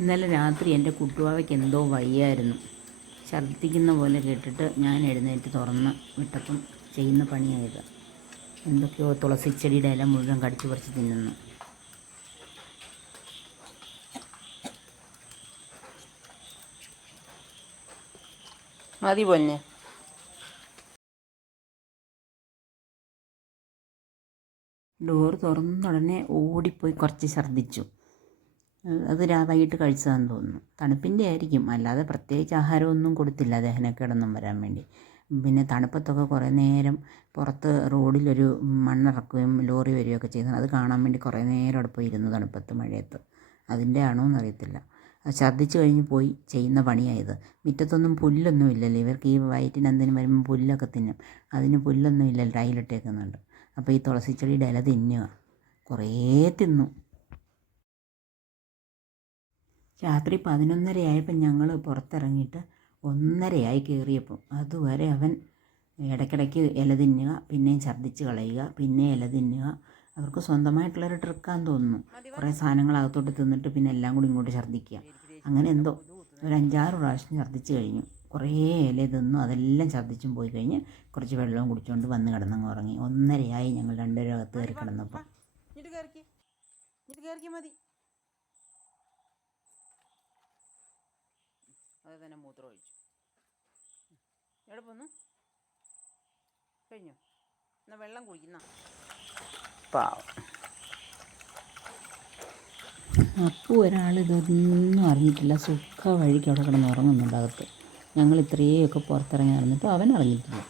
ഇന്നലെ രാത്രി എന്റെ കുട്ടുവാവയ്ക്ക് എന്തോ വയ്യായിരുന്നു. ഛർദ്ദിക്കുന്ന പോലെ കേട്ടിട്ട് ഞാൻ എഴുന്നേറ്റ് തുറന്ന് വിട്ടപ്പം ചെയ്യുന്ന പണിയായത്. എന്തൊക്കെയോ തുളസിച്ചെടിയുടെ ഇല മുഴുവൻ കടിച്ചു പറിച്ച് തിന്നുന്നു. മതി പൊന്നെ. ഡോർ തുറന്നുടനെ ഓടിപ്പോയി കുറച്ച് ഛർദ്ദിച്ചു. അത് വൈകിട്ട് കഴിച്ചതാണെന്ന് തോന്നുന്നു. തണുപ്പിന്റെ ആയിരിക്കും അല്ലാതെ പ്രത്യേകിച്ച് ആഹാരമൊന്നും കൊടുത്തില്ല ദഹനക്കേടൊന്നും വരാൻ വേണ്ടി. പിന്നെ തണുപ്പത്തൊക്കെ കുറേ നേരം പുറത്ത് റോഡിലൊരു മണ്ണിറക്കുകയും ലോറി വരികയൊക്കെ ചെയ്തു അത് കാണാൻ വേണ്ടി കുറേ നേരം അവിടെ പോയി ഇരുന്നു തണുപ്പത്ത് മഴയത്ത്. അതിന്റെ ആണോ എന്നറിയത്തില്ല ഛർദ്ദിച്ച് കഴിഞ്ഞ് പോയി ചെയ്യുന്ന പണിയായത്. മുറ്റത്തൊന്നും പുല്ലൊന്നും ഇല്ലല്ലോ. ഇവർക്ക് ഈ വയറ്റിന് എന്തിനും വരുമ്പോൾ പുല്ലൊക്കെ തിന്നും. അതിന് പുല്ലൊന്നും ഇല്ലല്ലോ. ടൈലിട്ടേക്കുന്നുണ്ട്. അപ്പോൾ ഈ തുളസിച്ചെടിയുടെ ഇല തിന്നുക. കുറേ തിന്നു. രാത്രി പതിനൊന്നര ആയപ്പോൾ ഞങ്ങൾ പുറത്തിറങ്ങിയിട്ട് ഒന്നരയായി കയറിയപ്പോൾ അതുവരെ അവൻ ഇടയ്ക്കിടയ്ക്ക് ഇല തിന്നുക പിന്നെയും ഛർദ്ദിച്ച് കളയുക പിന്നെ ഇല തിന്നുക. അവർക്ക് സ്വന്തമായിട്ടുള്ളൊരു ട്രിക്കാന്ന് തോന്നുന്നു. കുറേ സാധനങ്ങൾ അകത്തോട്ട് തിന്നിട്ട് പിന്നെ എല്ലാം കൂടി ഇങ്ങോട്ട് ഛർദ്ദിക്കുക. അങ്ങനെ എന്തോ ഒരു അഞ്ചാറ് പ്രാവശ്യം ഛർദ്ദിച്ച് കഴിഞ്ഞു. കുറേ ഇല തിന്നു അതെല്ലാം ഛർദ്ദിച്ചും പോയി കഴിഞ്ഞ് കുറച്ച് വെള്ളവും കുടിച്ചുകൊണ്ട് വന്ന് കിടന്നങ്ങ് ഉറങ്ങി. ഒന്നരയായി ഞങ്ങൾ രണ്ടുപേരും അകത്ത് കയറി കിടന്നപ്പോൾ മതി. അത് തന്നെ മൂത്രം ഒഴിച്ചു. എവിടെ പോന്നു? കഴിഞ്ഞു? എന്നാ വെള്ളം കുടിക്കുന്ന പാവം. അപ്പോൾ ഒരാൾ ഇതൊന്നും അറിഞ്ഞിട്ടില്ല. സുഖ വഴിക്ക് അവിടെ കിടന്ന് ഉറങ്ങുന്നുണ്ട് അകത്ത് ഞങ്ങൾ ഇത്രയൊക്കെ പുറത്തിറങ്ങി നടന്നിട്ട് അവൻ അറിഞ്ഞിട്ടില്ല.